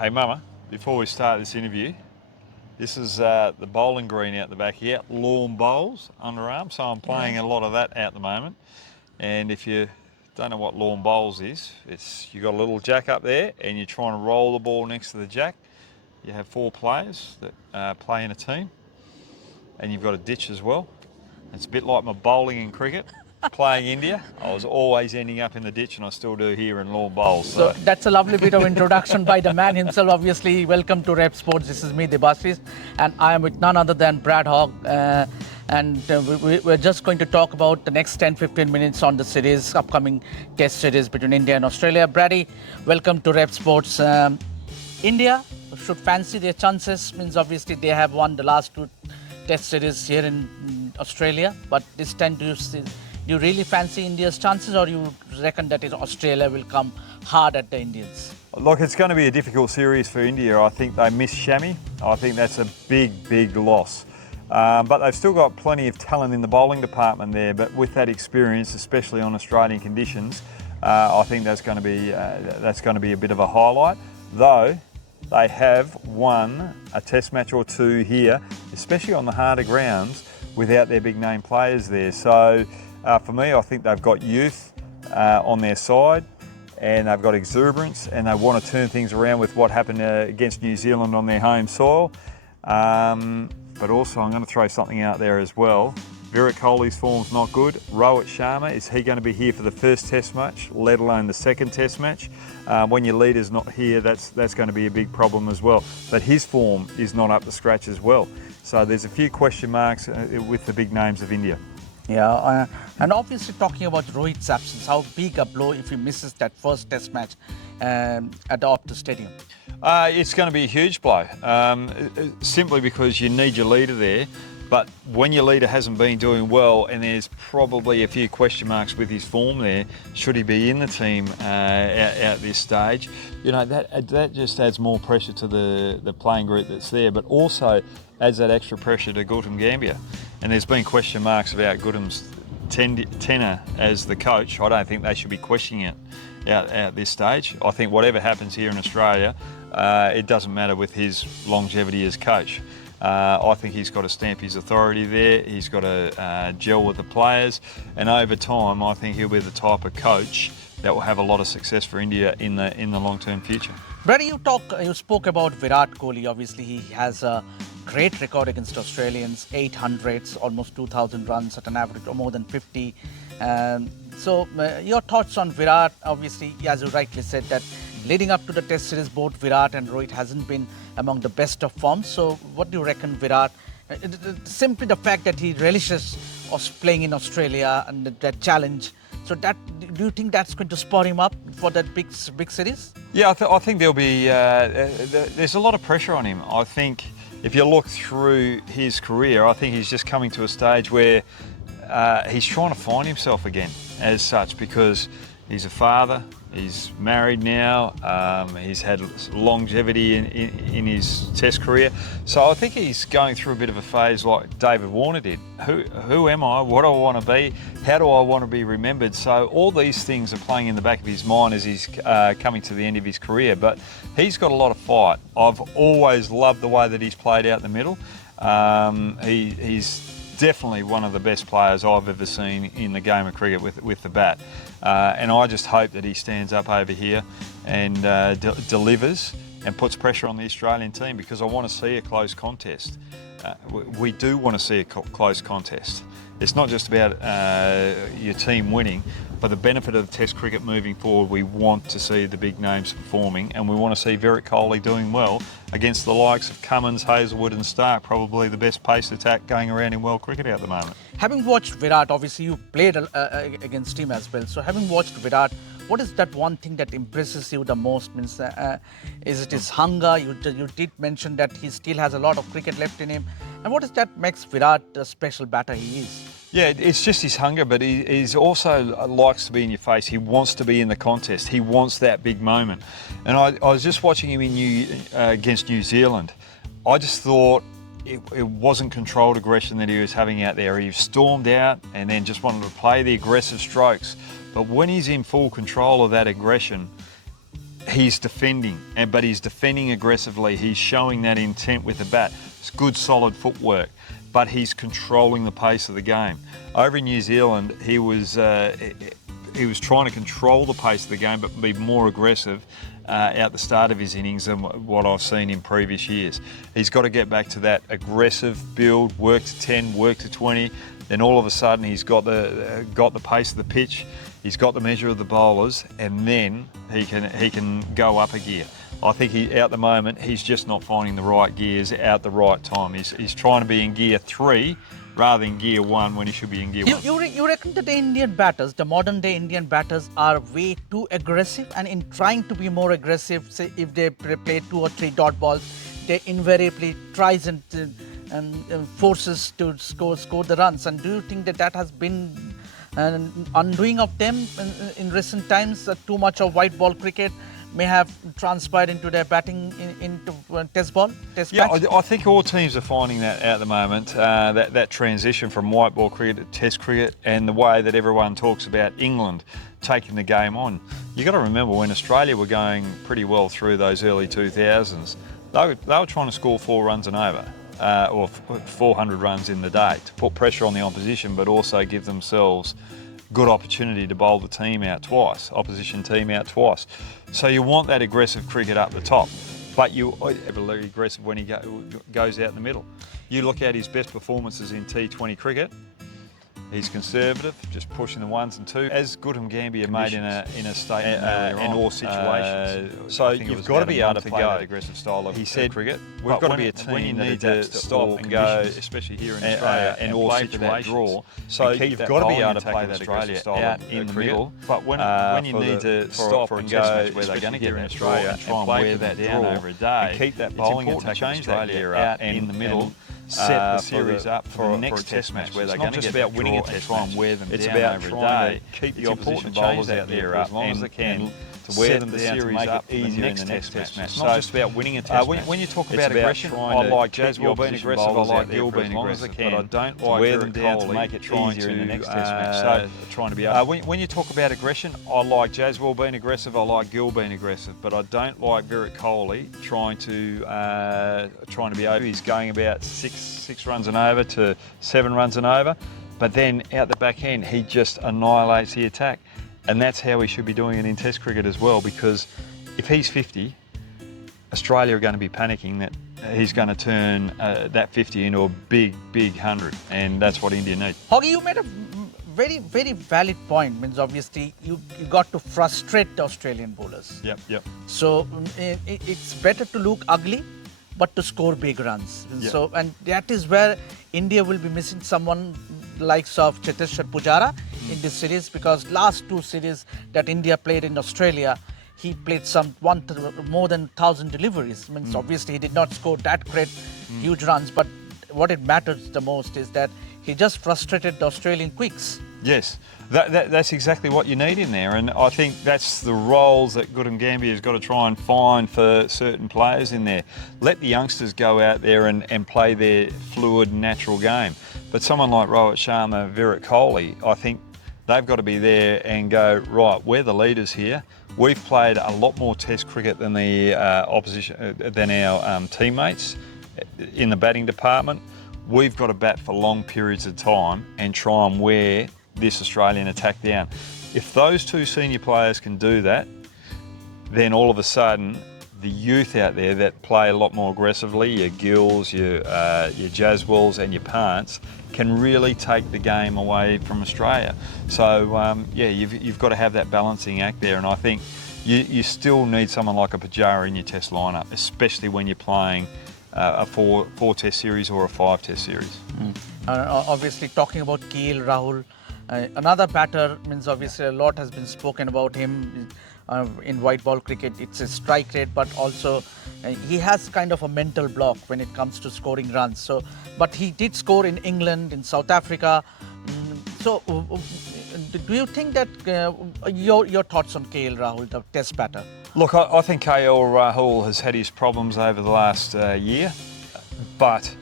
Hey Mama, before we start this interview, this is the bowling green out the back here, lawn bowls, underarm, so I'm playing a lot of that at the moment. And if you don't know what lawn bowls is, you got a little jack up there and you're trying to roll the ball next to the jack. You have 4 players that play in a team, and you've got a ditch as well. It's a bit like my bowling in cricket. Playing India, I was always ending up in the ditch, and I still do here in lawn bowls. So that's a lovely bit of introduction by the man himself. Obviously, welcome to Revsportz. This is me, Debashis, and I am with none other than Brad Hogg. We're just going to talk about the next 10-15 minutes on the series, upcoming test series between India and Australia. Brady, welcome to Revsportz. India should fancy their chances. Means obviously they have won the last 2 test series here in Australia, but this time do you really fancy India's chances, or you reckon that Australia will come hard at the Indians? Look, it's going to be a difficult series for India. I think they missed Shami. I think that's a big loss. But they've still got plenty of talent in the bowling department there. But with that experience, especially on Australian conditions, I think that's going to be a bit of a highlight. Though they have won a test match or 2 here, especially on the harder grounds, without their big name players there. So for me, I think they've got youth on their side, and they've got exuberance, and they want to turn things around with what happened against New Zealand on their home soil. But also, I'm going to throw something out there as well. Virat Kohli's form's not good. Rohit Sharma, is he going to be here for the first test match, let alone the second test match? When your leader's not here, that's going to be a big problem as well. But his form is not up to scratch as well. So there's a few question marks with the big names of India. Yeah, and obviously talking about Rohit's absence, how big a blow if he misses that first test match at the Optus Stadium? It's going to be a huge blow, simply because you need your leader there. But when your leader hasn't been doing well, and there's probably a few question marks with his form there, should he be in the team at this stage? You know, that just adds more pressure to the playing group that's there, but also adds that extra pressure to Gautam Gambhir. And there's been question marks about Gautam's tenure as the coach. I don't think they should be questioning it at this stage. I think whatever happens here in Australia, it doesn't matter with his longevity as coach. I think he's got to stamp his authority there. He's got to gel with the players, and over time, I think he'll be the type of coach that will have a lot of success for India in the long-term future. Brady, you spoke about Virat Kohli. Obviously, he has a great record against Australians, 800s, almost 2,000 runs at an average of more than 50. So your thoughts on Virat? Obviously, as you rightly said, that leading up to the test series, both Virat and Rohit hasn't been among the best of forms. So what do you reckon, Virat? Simply the fact that he relishes playing in Australia and that challenge. So do you think that's going to spur him up for that big series? Yeah, I think there'll be there's a lot of pressure on him. I think if you look through his career, I think he's just coming to a stage where he's trying to find himself again as such, because he's a father. He's married now. He's had longevity in his test career. So I think he's going through a bit of a phase like David Warner did. Who am I? What do I want to be? How do I want to be remembered? So all these things are playing in the back of his mind as he's coming to the end of his career. But he's got a lot of fight. I've always loved the way that he's played out the middle. He's definitely one of the best players I've ever seen in the game of cricket with the bat. And I just hope that he stands up over here and delivers and puts pressure on the Australian team, because I want to see a close contest. We do want to see a close contest. It's not just about your team winning, but the benefit of the Test cricket moving forward, we want to see the big names performing, and we want to see Virat Kohli doing well against the likes of Cummins, Hazlewood and Stark, probably the best pace attack going around in world cricket at the moment. Having watched Virat, obviously you played against him as well, so having watched Virat, what is that one thing that impresses you the most? Means, is it his hunger? You did mention that he still has a lot of cricket left in him. And what is that makes Virat the special batter he is? Yeah, it's just his hunger, but he's also likes to be in your face. He wants to be in the contest. He wants that big moment. And I was just watching him against New Zealand. I just thought it wasn't controlled aggression that he was having out there. He stormed out and then just wanted to play the aggressive strokes. But when he's in full control of that aggression, he's defending, but he's defending aggressively. He's showing that intent with the bat. It's good, solid footwork, but he's controlling the pace of the game. Over in New Zealand, he was trying to control the pace of the game, but be more aggressive at the start of his innings than what I've seen in previous years. He's got to get back to that aggressive build, work to 10, work to 20. Then all of a sudden he's got the pace of the pitch, he's got the measure of the bowlers, and then he can go up a gear. I think at the moment he's just not finding the right gears at the right time. He's trying to be in gear 3 rather than gear 1 when he should be in gear 1. You reckon that the Indian batters, the modern day Indian batters, are way too aggressive, and in trying to be more aggressive, say if they play 2 or 3 dot balls, they invariably tries and forces to score the runs. And do you think that has been an undoing of them in recent times? Too much of white ball cricket may have transpired into their batting into test ball? I think all teams are finding that at the moment, that transition from white ball cricket to test cricket, and the way that everyone talks about England taking the game on. You've got to remember when Australia were going pretty well through those early 2000s, they were trying to score 4 runs and over, or 400 runs in the day to put pressure on the opposition, but also give themselves good opportunity to bowl the team out twice, opposition team out twice. So you want that aggressive cricket up the top, but you very aggressive when he goes out in the middle. You look at his best performances in T20 cricket. He's conservative, just pushing the 1s and 2s, as Gambia made in a statement in all situations. So you've got to be able to play that aggressive style of cricket. We've got to be a team that need to stop and go, especially here in Australia, and all situations. Draw. So you've got to be able to play that aggressive style out in the middle. But when you need to stop and go, where they're going to get in Australia, and try and wear that down over a day, and keep that bowling attack in Australia out in the middle. Set the series up for the next test match where they're going to get about winning a test match. It's about trying to keep the opposition bowlers out there up as long as they can to wear them down to make it easier in the next test match. It's not just about winning a test match. When you talk about aggression, I like Jaswell being aggressive, I like Gill being aggressive, but I don't like wear them down to make it easier in the next test match. So trying to be when you talk about aggression, I like Jaswell being aggressive, I like Gill being aggressive, but I don't like Kohli trying to be over. He's going about 6 runs and over to 7 runs and over, but then out the back end he just annihilates the attack. And that's how we should be doing it in Test cricket as well, because if he's 50, Australia are going to be panicking that he's going to turn that 50 into a big 100, and that's what India need. Hoggy, you made a very valid point. Means obviously you got to frustrate the Australian bowlers. Yep. So it's better to look ugly, but to score big runs. Yep. So, and that is where India will be missing someone likes of Cheteshwar Pujara in this series, because last 2 series that India played in Australia, he played more than 1,000 deliveries. Means obviously he did not score that great huge runs, but what it matters the most is that he just frustrated the Australian quicks. Yes, that's exactly what you need in there, and I think that's the roles that Gambia has got to try and find for certain players in there. Let the youngsters go out there and play their fluid, natural game. But someone like Rohit Sharma, Virat Kohli, I think they've got to be there and go, right, we're the leaders here. We've played a lot more Test cricket than the opposition, than our teammates in the batting department. We've got to bat for long periods of time and try and wear this Australian attack down. If those 2 senior players can do that, then all of a sudden the youth out there that play a lot more aggressively, your Gills, your Jaswells and your Pants, can really take the game away from Australia. So you've got to have that balancing act there, and I think you still need someone like a Pujara in your Test lineup, especially when you're playing a 4 Test series or a 5 Test series. Obviously, talking about KL Rahul, another batter, means obviously a lot has been spoken about him in white ball cricket. It's a strike rate, but also he has kind of a mental block when it comes to scoring runs. So, but he did score in England, in South Africa. So, do you think that your thoughts on KL Rahul, the Test batter? Look, I think KL Rahul has had his problems over the last year, but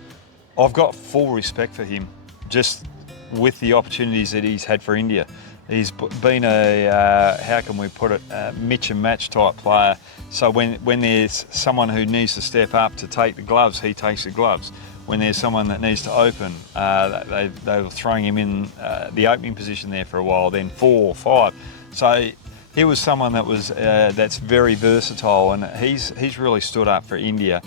I've got full respect for him, just with the opportunities that he's had for India. He's been a, how can we put it, a mix and match type player. So when there's someone who needs to step up to take the gloves, he takes the gloves. When there's someone that needs to open, they were throwing him in the opening position there for a while, then 4 or 5. So he was someone that was that's very versatile, and he's really stood up for India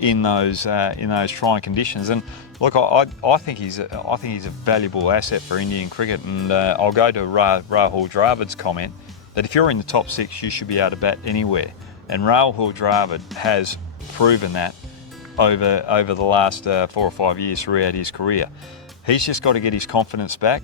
in those trying conditions. And look, I think he's a valuable asset for Indian cricket, and I'll go to Rahul Dravid's comment that if you're in the top 6, you should be able to bat anywhere. And Rahul Dravid has proven that over the last 4 or 5 years throughout his career. He's just got to get his confidence back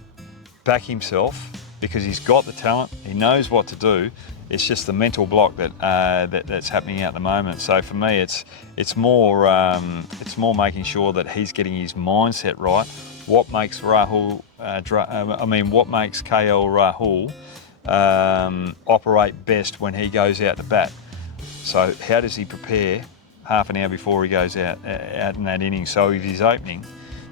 himself, because he's got the talent, he knows what to do. It's just the mental block that's happening at the moment. So for me, it's more making sure that he's getting his mindset right. What makes what makes KL Rahul operate best when he goes out to bat? So how does he prepare half an hour before he goes out in that inning? So if he's opening,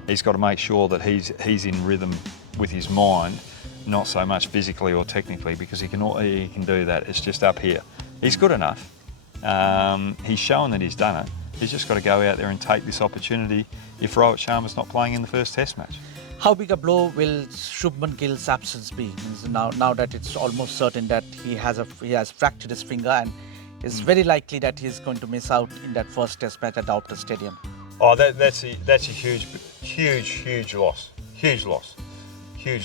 he's got to make sure that he's in rhythm with his mind, not so much physically or technically, because he can do that. It's just up here. He's good enough. He's shown that he's done it. He's just got to go out there and take this opportunity if Rohit Sharma's not playing in the first Test match. How big a blow will Shubman Gill's absence be? Now that it's almost certain that he has fractured his finger, and it's very likely that he's going to miss out in that first Test match at the Optus Stadium. Oh, that's a huge loss. Huge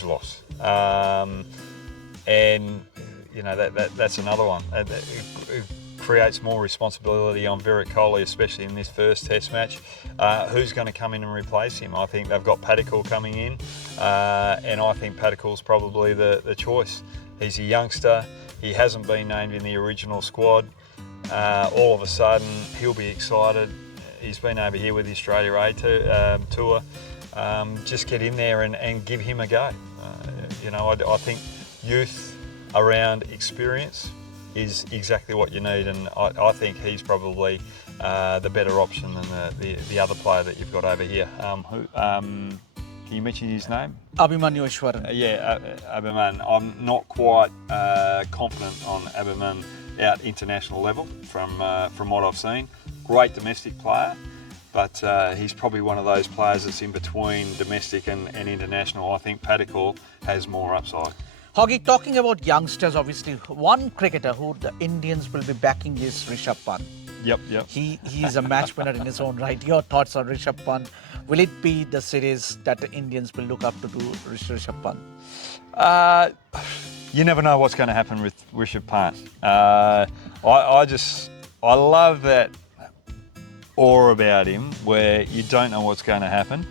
loss. And you know that's another one. It creates more responsibility on Virat Kohli, especially in this first Test match. Who's going to come in and replace him? I think they've got Padikkal coming in, and I think Padikkal's probably the choice. He's a youngster. He hasn't been named in the original squad. All of a sudden, he'll be excited. He's been over here with the Australia A tour. Just get in there and give him a go. I think youth around experience is exactly what you need, and I think he's probably the better option than the other player that you've got over here. Can you mention his name? Abhimanyu Ishwaran. Abhiman. I'm not quite confident on Abhiman at international level from what I've seen. Great domestic player, but he's probably one of those players that's in between domestic and international. I think Padikkal has more upside. Hoggy, talking about youngsters, obviously, one cricketer who the Indians will be backing is Rishabh Pant. Yep. He is a match winner in his own right. Your thoughts on Rishabh Pant? Will it be the series that the Indians will look up to Rishabh Pant? You never know what's going to happen with Rishabh Pant. I love that awe about him where you don't know what's going to happen.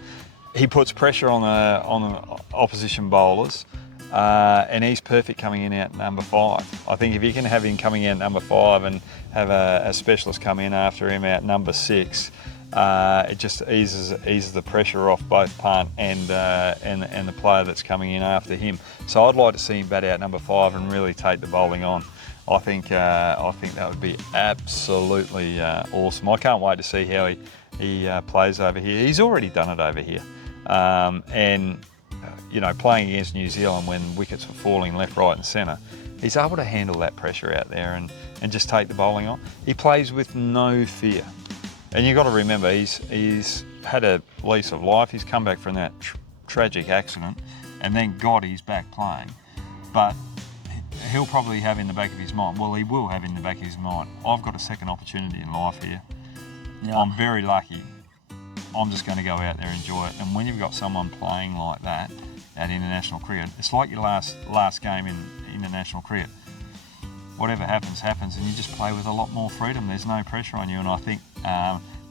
He puts pressure on the opposition bowlers, and he's perfect coming in at number 5. I think if you can have him coming in at number 5 and have a specialist come in after him at number 6, it just eases the pressure off both Pant and the player that's coming in after him. So I'd like to see him bat out number 5 and really take the bowling on. I think that would be absolutely awesome. I can't wait to see how he plays over here. He's already done it over here, and playing against New Zealand when wickets were falling left, right, and centre, he's able to handle that pressure out there and just take the bowling on. He plays with no fear. And you've got to remember, he's had a lease of life. He's come back from that tragic accident, and thank God he's back playing. But he'll probably have in the back of his mind, he will have in the back of his mind, I've got a second opportunity in life here. Yeah. I'm very lucky. I'm just going to go out there and enjoy it. And when you've got someone playing like that at international cricket, it's like your last game in international cricket. Whatever happens, and you just play with a lot more freedom. There's no pressure on you, and I think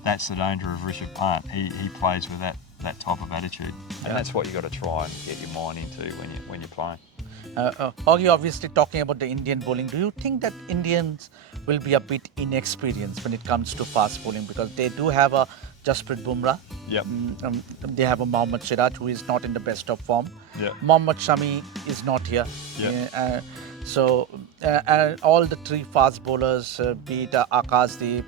that's the danger of Rishabh Pant. He plays with that type of attitude, and that's what you've got to try and get your mind into when you're playing. Hoggy, obviously talking about the Indian bowling, do you think that Indians will be a bit inexperienced when it comes to fast bowling? Because they do have a Jasprit Bumrah. Yep. They have a Mohammad Siraj who is not in the best of form. Yep. Mohammad Shami is not here. Yep. So all the 3 fast bowlers, be it Akashdeep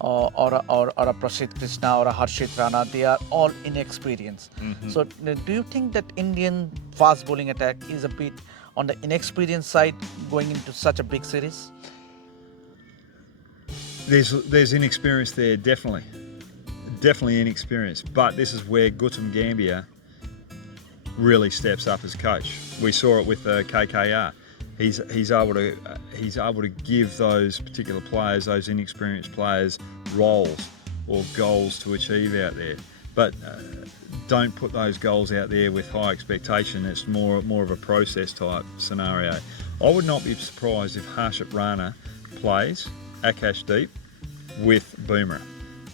or a Prasidh Krishna or a Harshit Rana, they are all inexperienced. Mm-hmm. So do you think that Indian fast bowling attack is a bit on the inexperienced side going into such a big series? There's inexperience there, definitely inexperience. But this is where Gautam Gambhir really steps up as coach. We saw it with KKR. He's able to give those particular players, those inexperienced players, roles or goals to achieve out there. But don't put those goals out there with high expectation. It's more of a process type scenario. I would not be surprised if Harshit Rana plays Akashdeep with Boomerang.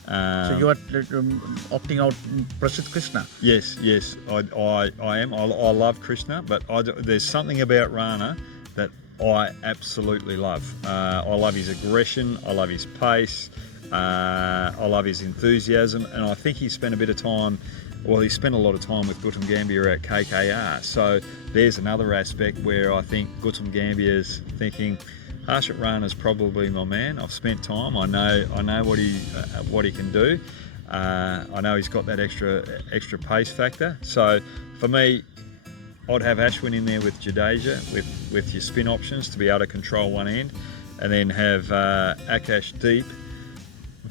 So you are opting out Prasidh Krishna? Yes, I am. I love Krishna, but there's something about Rana that I absolutely love. I love his aggression, I love his pace, I love his enthusiasm, and I think he spent a lot of time with Gautam Gambhir at KKR. So there's another aspect where I think Gautam Gambhir's thinking, Harshit Rana's probably my man. I've spent time. I know what he can do. I know he's got that extra pace factor. So for me, I'd have Ashwin in there with Jadeja, with your spin options to be able to control one end, and then have Akashdeep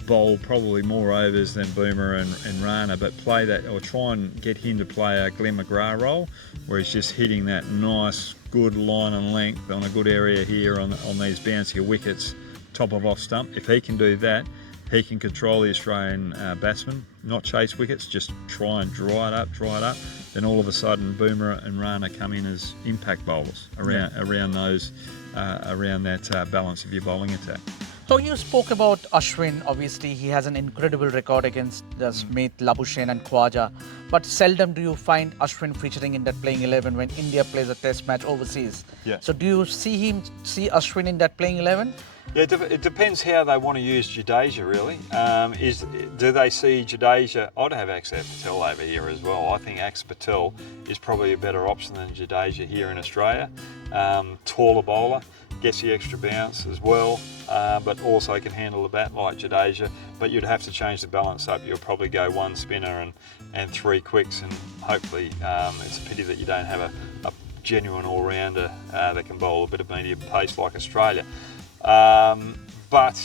bowl probably more overs than Boomer and Rana, but play that, or try and get him to play a Glenn McGrath role, where he's just hitting that nice, good line and length on a good area here on these bouncier wickets, top of off stump. If he can do that, he can control the Australian batsmen, not chase wickets, just try and dry it up. Then all of a sudden, Boomer and Rana come in as impact bowlers around that balance of your bowling attack. So you spoke about Ashwin. Obviously, he has an incredible record against Smith, Labuschagne and Khwaja. But seldom do you find Ashwin featuring in that playing 11 when India plays a test match overseas. Yeah. So do you see Ashwin in that playing 11? Yeah, it depends how they want to use Jadeja, really. Do they see Jadeja? I'd have Axar Patel over here as well. I think Axar Patel is probably a better option than Jadeja here in Australia. Taller bowler, gets the extra bounce as well, but also can handle the bat like Jadeja. But you'd have to change the balance up. You'll probably go one spinner and three quicks, and hopefully it's a pity that you don't have a genuine all-rounder that can bowl a bit of medium pace like Australia. But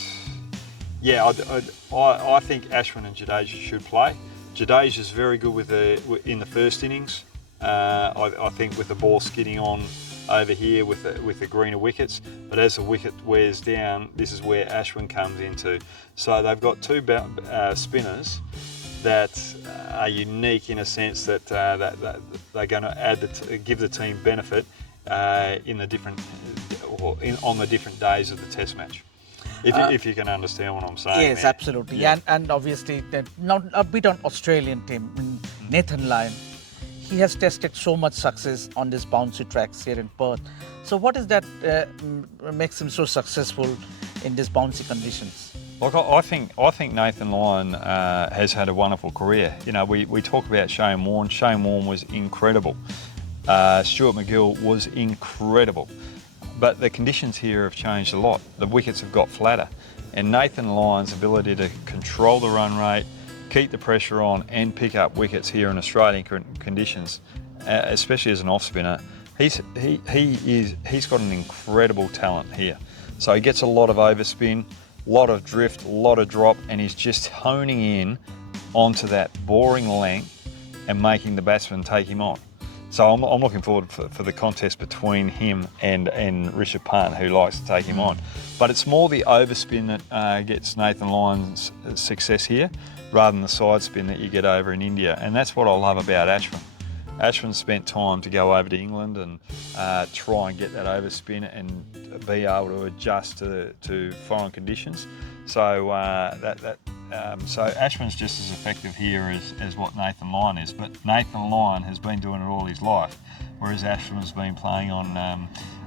yeah, I think Ashwin and Jadeja should play. Jadeja's very good in the first innings. I think with the ball skidding on over here with the greener wickets, but as the wicket wears down, this is where Ashwin comes into. So they've got two spinners that are unique in a sense that they're going to give the team benefit on the different days of the Test match. If you can understand what I'm saying. Yes, absolutely. Yeah. And obviously, now a bit on Australian team, Nathan Lyon. He has tested so much success on these bouncy tracks here in Perth. So what is that makes him so successful in these bouncy conditions? Look, I think Nathan Lyon has had a wonderful career. You know, we talk about Shane Warne. Shane Warne was incredible. Stuart McGill was incredible. But the conditions here have changed a lot. The wickets have got flatter. And Nathan Lyon's ability to control the run rate, keep the pressure on and pick up wickets here in Australian conditions, especially as an off spinner, he's got an incredible talent here. So he gets a lot of overspin, a lot of drift, a lot of drop, and he's just honing in onto that boring length and making the batsman take him on. So I'm looking forward for the contest between him and Rishabh Pant, who likes to take him on. But it's more the overspin that gets Nathan Lyon's success here, rather than the side spin that you get over in India. And that's what I love about Ashwin. Ashwin spent time to go over to England and try and get that overspin and be able to adjust to foreign conditions. So so Ashwin's just as effective here as what Nathan Lyon is. But Nathan Lyon has been doing it all his life, whereas Ashwin's been playing on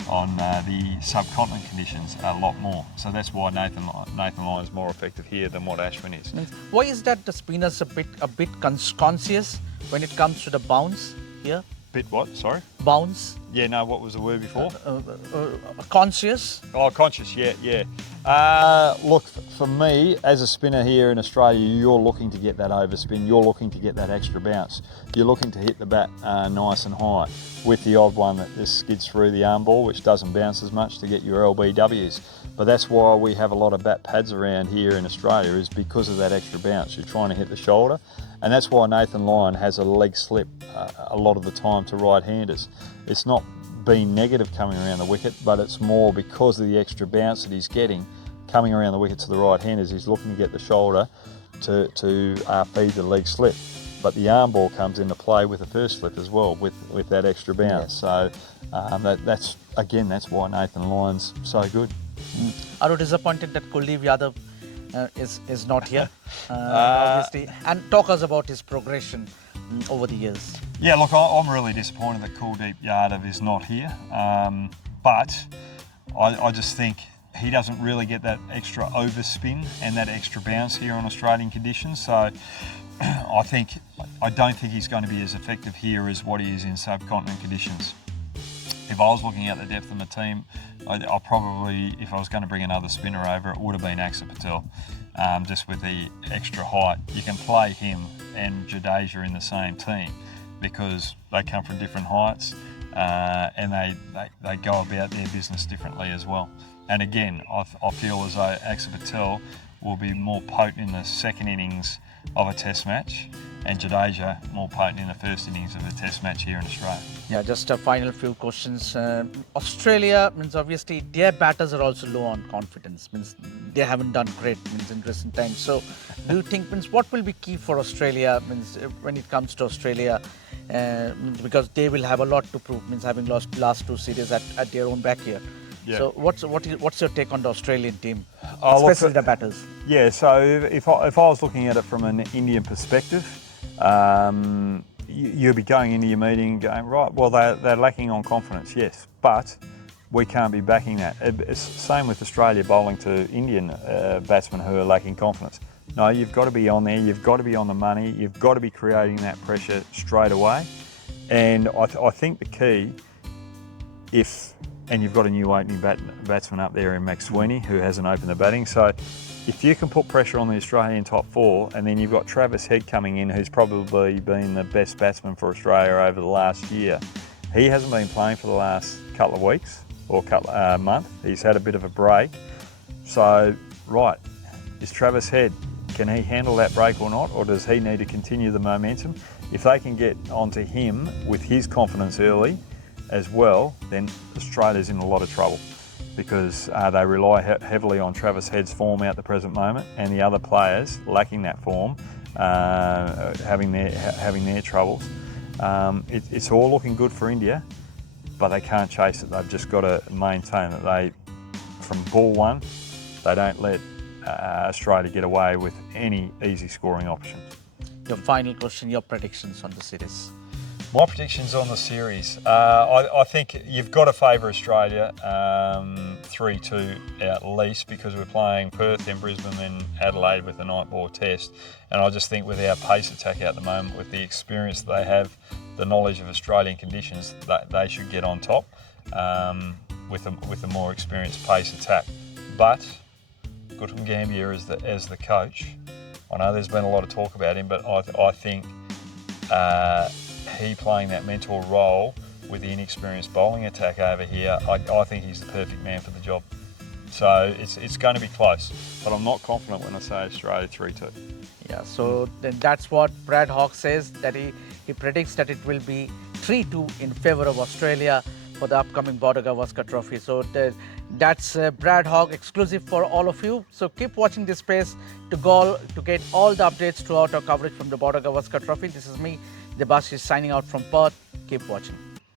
the subcontinent conditions a lot more. So that's why Nathan Lyon is more effective here than what Ashwin is. Why is that the spinners a bit conscious when it comes to the bounce here? Bit what? Sorry? Bounce? Yeah, no, what was the word before? Conscious? Oh, conscious, yeah. Look, for me, as a spinner here in Australia, you're looking to get that overspin, you're looking to get that extra bounce. You're looking to hit the bat nice and high, with the odd one that just skids through the arm ball, which doesn't bounce as much, to get your LBWs. But that's why we have a lot of bat pads around here in Australia, is because of that extra bounce. You're trying to hit the shoulder, and that's why Nathan Lyon has a leg slip a lot of the time to right-handers. It's not being negative coming around the wicket, but it's more because of the extra bounce that he's getting coming around the wicket to the right-handers. He's looking to get the shoulder to feed the leg slip. But the arm ball comes into play with the first slip as well, with that extra bounce. Yeah. So that's why Nathan Lyon's so good. Are you disappointed that Kuldeep Yadav is not here? Obviously, and talk us about his progression over the years. Yeah, look, I'm really disappointed that Kuldeep Yadav is not here, but I just think he doesn't really get that extra overspin and that extra bounce here on Australian conditions. So I don't think he's going to be as effective here as what he is in subcontinent conditions. If I was looking at the depth of my team, I probably, if I was going to bring another spinner over, it would have been Ashwin Patel. Just with the extra height, you can play him and Jadeja in the same team because they come from different heights and they go about their business differently as well. And again, I feel as though Ashwin Patel will be more potent in the second innings of a test match, and Jadeja more potent in the first innings of a test match here in Australia. Yeah, just a final few questions. Australia, means obviously their batters are also low on confidence, means they haven't done great in recent times. So do you think, means what will be key for Australia, means when it comes to Australia, because they will have a lot to prove, means having lost last two series at their own back here. Yeah. So what's your take on the Australian team, especially the batters? Yeah, so if I was looking at it from an Indian perspective, you'll be going into your meeting going, right, well, they're lacking on confidence, yes, but we can't be backing that. It's the same with Australia bowling to Indian batsmen who are lacking confidence. No, you've got to be on there, you've got to be on the money, you've got to be creating that pressure straight away. And I think the key, and you've got a new opening batsman up there in Max Sweeney who hasn't opened the batting. So if you can put pressure on the Australian top four, and then you've got Travis Head coming in, who's probably been the best batsman for Australia over the last year. He hasn't been playing for the last couple of weeks or month. He's had a bit of a break. So, right, is Travis Head, can he handle that break or not? Or does he need to continue the momentum? If they can get onto him with his confidence early, as well, then Australia's in a lot of trouble because they rely heavily on Travis Head's form at the present moment, and the other players lacking that form, having their troubles. It's all looking good for India, but they can't chase it. They've just got to maintain that from ball one, they don't let Australia get away with any easy scoring options. Your final question, your predictions on the series. My predictions on the series, I think you've got to favour Australia 3-2 at least, because we're playing Perth, then Brisbane, then Adelaide with the night ball test. And I just think with our pace attack at the moment, with the experience that they have, the knowledge of Australian conditions, they should get on top with a more experienced pace attack. But Gautam Gambhir as the coach, I know there's been a lot of talk about him, but I think he playing that mentor role with the inexperienced bowling attack over here, I think he's the perfect man for the job. So it's going to be close, but I'm not confident when I say Australia 3-2. Yeah, so then that's what Brad Hogg says, that he predicts that it will be 3-2 in favour of Australia for the upcoming Border-Gavaskar Trophy. So that's Brad Hogg exclusive for all of you. So keep watching this space to get all the updates throughout our coverage from the Border-Gavaskar Trophy. This is me, Debashis, signing out from Perth. Keep watching.